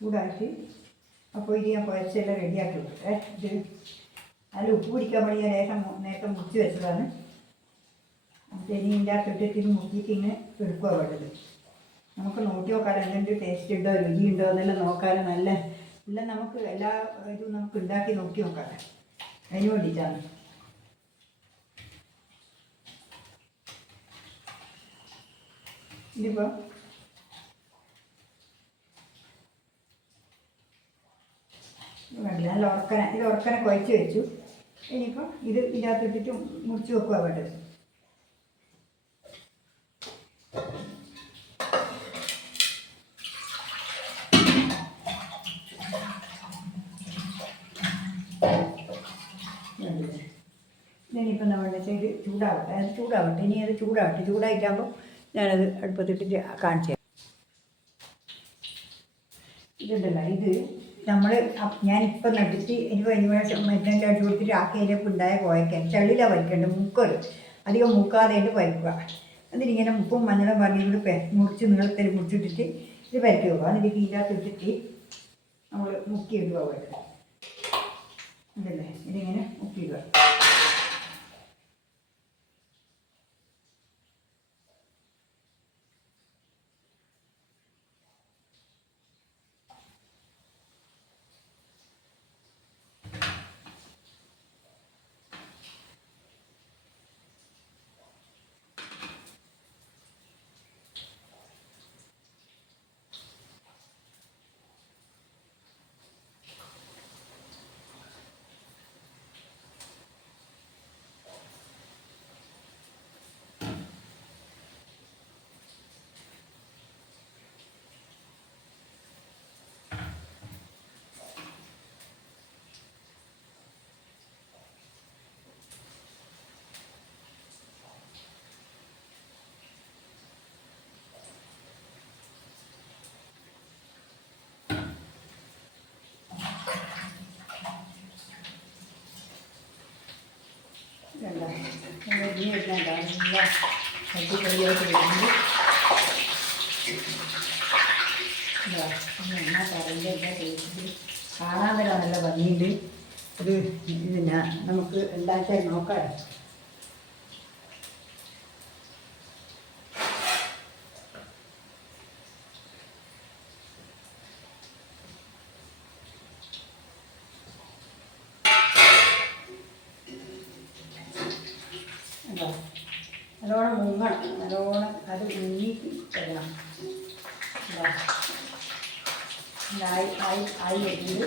ചൂടാക്കി അപ്പോൾ ഇത് ഞാൻ കുഴച്ചെല്ലാം റെഡിയാക്കി കൊടുത്തേ ഇത് നല്ല ഉപ്പ് പിടിക്കാൻ വേണ്ടി ഞാൻ ലേശം നേരത്തെ മുറിച്ച് വെച്ചതാണ്. അപ്പോൾ ഇനി ഇതിന്റെ ആ തൊട്ടത്തിന് മുക്കിയിട്ട് ഇങ്ങനെ എടുക്കുക വേണ്ടത്. നമുക്ക് നോക്കി നോക്കാലോ എന്തെങ്കിലും ടേസ്റ്റ് ഉണ്ടോ രുചി ഉണ്ടോ എന്നെല്ലാം നോക്കാലോ നല്ല എല്ലാം നമുക്ക് എല്ലാ ഇതും നമുക്ക് ഉണ്ടാക്കി നോക്കി നോക്കാം അതിന് വേണ്ടിയിട്ടാണ്. ഇതിപ്പോൾ നല്ല ഉറക്കന ഇത് ഉറക്കന കുഴച്ച് വെച്ചു. ഇനിയിപ്പം ഇത് ഇതിനകത്തിട്ടിട്ട് മുറിച്ച് വെക്കുക വേണ്ടത്. ഇനിയിപ്പം നമ്മുടെ ഇത് ചൂടാവട്ടെ അത് ചൂടാവട്ടെ ഇനി അത് ചൂടാവട്ടെ. ചൂടായിട്ടാകുമ്പോൾ ഞാനത് അടുപ്പത്തിട്ട് കാണിച്ചു ഇതുണ്ടല്ലോ ഇത് നമ്മൾ ഞാനിപ്പം നട്ടിട്ട് എനിക്ക് അതിന് വേണ്ടി മരുന്നെല്ലാം അടിച്ചു കൊടുത്തിട്ട് ആക്കിയതിലേക്ക് ഉണ്ടായ കോയക്കാൻ ചെളിയിലാണ് വലിക്കേണ്ടത് മുക്കരുത് അധികം മുക്കാതെ എന്നിട്ട് ഇങ്ങനെ മുപ്പും മഞ്ഞളും പറഞ്ഞിട്ട് പെ മുറിച്ച് നീളത്തിൽ മുറിച്ചിട്ടിട്ട് ഇത് പരക്കി വെക്കുക. എന്നിട്ട് കീഴാത്ത ഇട്ടിട്ട് നമ്മൾ മുക്കിയിടുക വേണ്ടത് ഇതല്ലേ ഇതിങ്ങനെ മുക്കിയിടുക ഇതുണ്ടോ? നമ്മൾ ഇനി വരുന്നുണ്ടോ? നല്ല അടിപൊളിയായിട്ട് ഒന്ന് എന്നാ കറിന്റെ എന്താ ടേസ്റ്റ് കാണാൻ വരെ നല്ല ഭംഗിയുണ്ട്. ഇത് പിന്നെ നമുക്ക് ഉണ്ടാക്കിയാൽ നോക്കാം. മുങ്ങണം നല്ലോണം അത് മുങ്ങി ഉണ്ടോ? ഇതായി ആയി ആയി വരുന്നത്.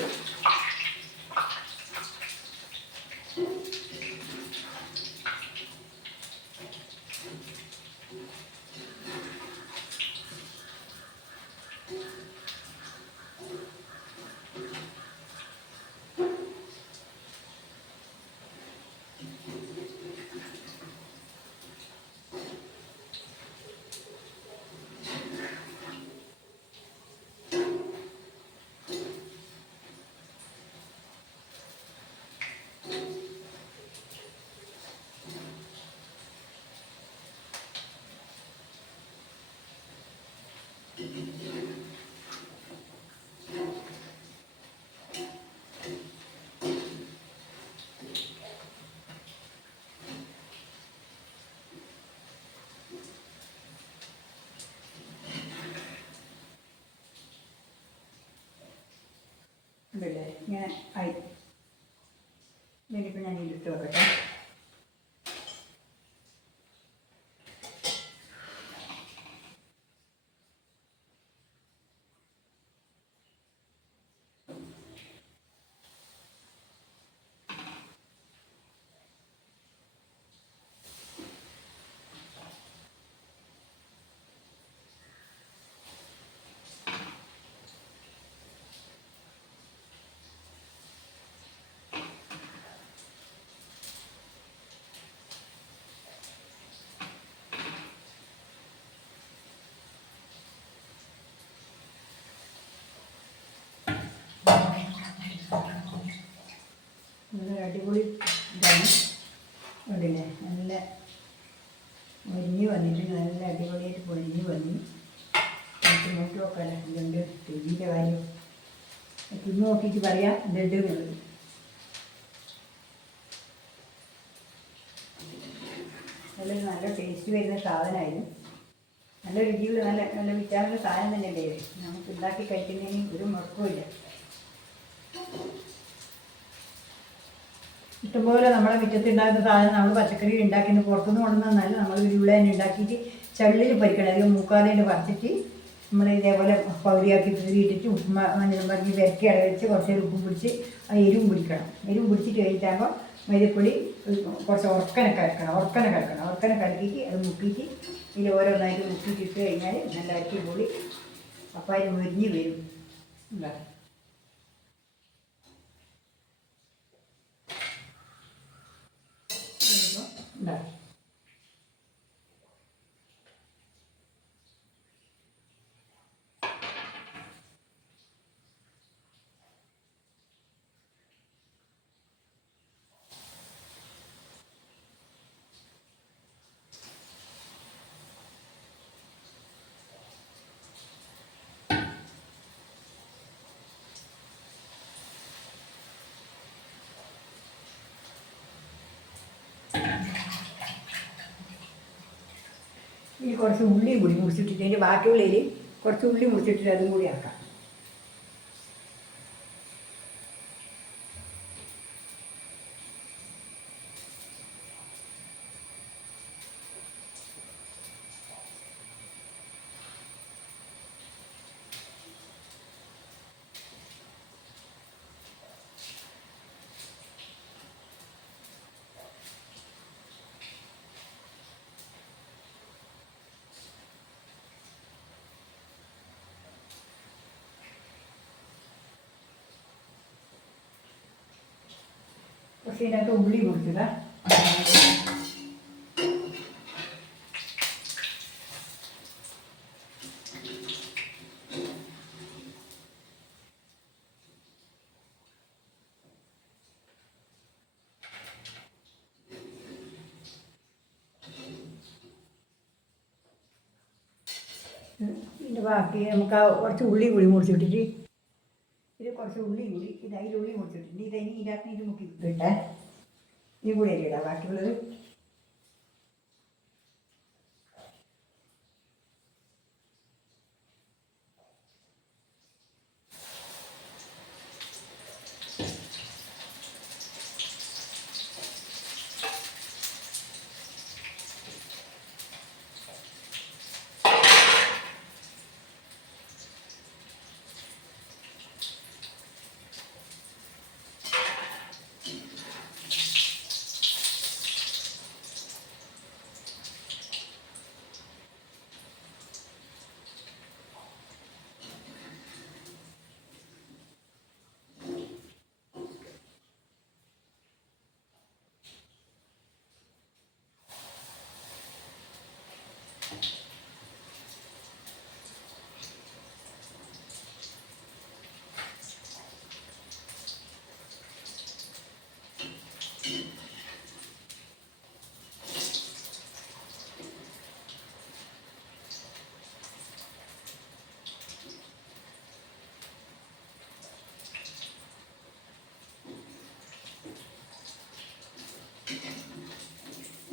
ഉണ്ടല്ലേ ഇങ്ങനെ ആയി ഇതിനിപ്പോൾ ഞാൻ ഇതിലിട്ട് വെക്കട്ടെ നല്ല അടിപൊളി ഇതാണ് ഉണ്ടല്ലേ നല്ല മുരിഞ്ഞ് വന്നിട്ട് നല്ല അടിപൊളിയായിട്ട് പൊരിഞ്ഞ് വന്നു. നമുക്ക് നോക്കി നോക്കാമല്ലോ ഇതുണ്ട് രുചിന്റെ കാര്യം? തിന്ന് നോക്കിയിട്ട് പറയാം ബ്രെഡ് എന്നുള്ളത്. നല്ല നല്ല ടേസ്റ്റ് വരുന്ന സാധനമായിരുന്നു. നല്ല രുചിയുള്ള നല്ല നല്ല വിറ്റാമിന്റെ സാധനം തന്നെയല്ലേ നമുക്ക് ഉണ്ടാക്കി കഴിക്കുന്നതിന് ഒരു മുടക്കമില്ല. ഇഷ്ടംപോലെ നമ്മളെ മുറ്റത്ത് ഉണ്ടാക്കുന്ന സാധനം നമ്മൾ പച്ചക്കറി ഉണ്ടാക്കിയിട്ട് പുറത്തുനിന്ന് കൊണ്ടുവന്നല്ല നമ്മൾ ഉരുളേനെ ഉണ്ടാക്കിയിട്ട് ചള്ളിൽ പരിക്കണം. അല്ലെങ്കിൽ മൂക്കാതെ പറിച്ചിട്ട് നമ്മൾ ഇതേപോലെ പൗരിയാക്കി കീറിയിട്ടിട്ട് ഉപ്പ് മഞ്ഞൾ പറഞ്ഞ് വിരക്കി അടവച്ച് കുറച്ച് ഉപ്പും പിടിച്ച് എരിവും പിടിക്കണം. എരിവും പിടിച്ചിട്ട് കഴിഞ്ഞിട്ടാകുമ്പോൾ മൈദപ്പൊടി കുറച്ച് ഉറക്കനെ കലക്കണം ഉറക്കനെ കലക്കണം ഉറക്കനെ കലക്കിയിട്ട് അത് മുക്കിയിട്ട് ഇതിൽ ഓരോന്നായിട്ട് മുക്കിയിട്ട് ഇട്ട് കഴിഞ്ഞാൽ നല്ല അടിപൊളി അപ്പം അതിന് മുരിഞ്ഞ് വരും. എന്താ എന്താ ഇനി കുറച്ച് ഉള്ളി കൂടി മുറിച്ചിട്ടിട്ട് അതിന്റെ ബാക്കിയുള്ളതിൽ കുറച്ച് ഉള്ളി മുറിച്ചിട്ടിട്ട് അതും കൂടി ആക്കാം. കുറച്ച് ഇതിനകത്ത് ഉള്ളി മുറിച്ചതാ ഇതിന്റെ ബാക്കി നമുക്ക് ആ കുറച്ച് ഉള്ളി കൂടി മുറിച്ചിട്ടിട്ട് ഇത് കുറച്ച് ഉള്ളി കൂടി ഇത് അതിൽ ഉള്ളി മുറിച്ചിട്ടുണ്ട്. ഇത് ഇനി ഇതിനകത്ത് ഇത് മുക്കി ഇട്ടേ ഇത് കൂടി അരിയിടാം. ബാക്കിയുള്ളത്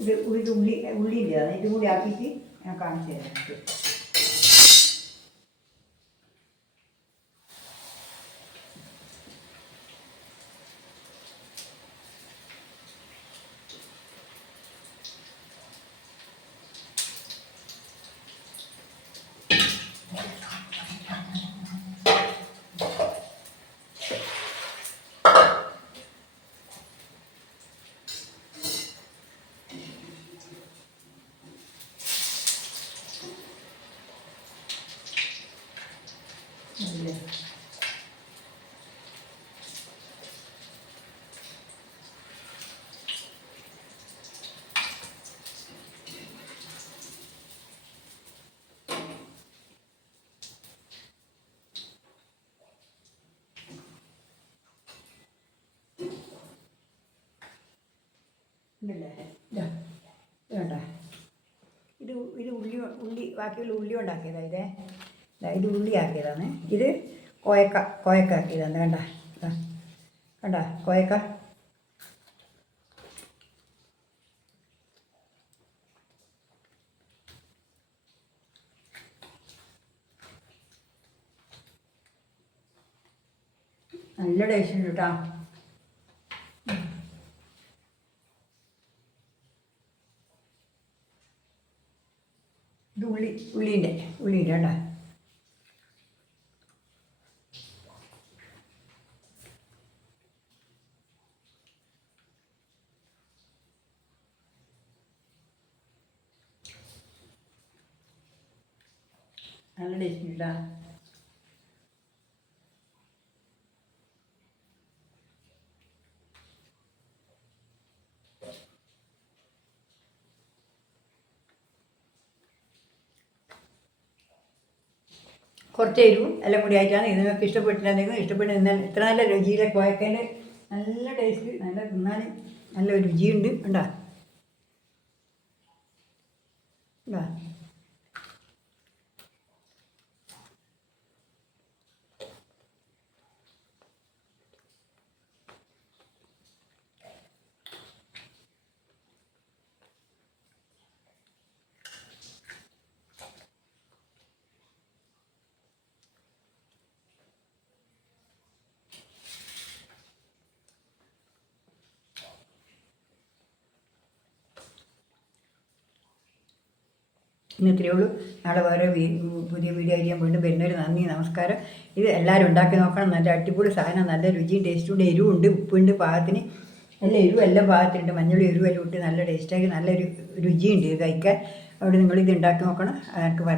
ഇത് ഇത് ഉള്ളി ഉള്ളിയില്ല? ഇല്ല അത് ഇതും കൂടി ആക്കിയിട്ട് ഞാൻ കാണിച്ചു തരാം നിങ്ങൾക്ക്. ഇല്ലേ? ഇതല്ലേ ഇതാ ഇത് ഇത് ഉള്ളി ഉള്ളി ബാക്കിയുള്ള ഉള്ളി ഉണ്ടാക്കിയതാണ് ഇതേ. ഇത് ഉള്ളി ആക്കിയതാണ് ഇത് കോയക്ക കോയക്ക ആക്കിയതാണ് വേണ്ട കണ്ട കോയക്ക. നല്ല ടേസ്റ്റ് ഉണ്ട് കേട്ടോ ഇത് ഉള്ളി ഉള്ളീന്റെ ഉള്ളീന്റെ കേട്ടോ. നല്ല ടേസ്റ്റ് കേട്ടോ കുറച്ച് എരിവും എല്ലാം കൂടി ആയിട്ടാണ് ഇത് നിങ്ങൾക്ക് ഇഷ്ടപ്പെട്ടിട്ടുണ്ടെങ്കിൽ ഇഷ്ടപ്പെട്ട് ഇത്ര നല്ല രുചിയിലെ കുഴക്കേന്റെ നല്ല ടേസ്റ്റ് നല്ല തിന്നാൻ നല്ല രുചിയുണ്ട്. ഉണ്ടാ ഇന്ന് ഇത്രയേ ഉള്ളൂ. നാളെ വേറെ പുതിയ വീഡിയോ ആയിട്ട് ഞാൻ വീണ്ടും വരുന്നൊരു നന്ദി നമസ്കാരം. ഇത് എല്ലാവരും ഉണ്ടാക്കി നോക്കണം. നല്ല അടിപൊളി സാധനം നല്ല രുചിയും ടേസ്റ്റും ഉണ്ട്. എരിവുണ്ട് ഉപ്പുണ്ട് പാകത്തിന്. നല്ല എരിവ് എല്ലാം പാകത്തിനുണ്ട് മഞ്ഞളും എരിവെല്ലാം ഇട്ട് നല്ല ടേസ്റ്റാക്കി നല്ലൊരു രുചിയുണ്ട് ഇത് കഴിക്കാൻ. അവിടെ നിങ്ങളിത് ഉണ്ടാക്കി നോക്കണം. അതൊക്കെ പറയാം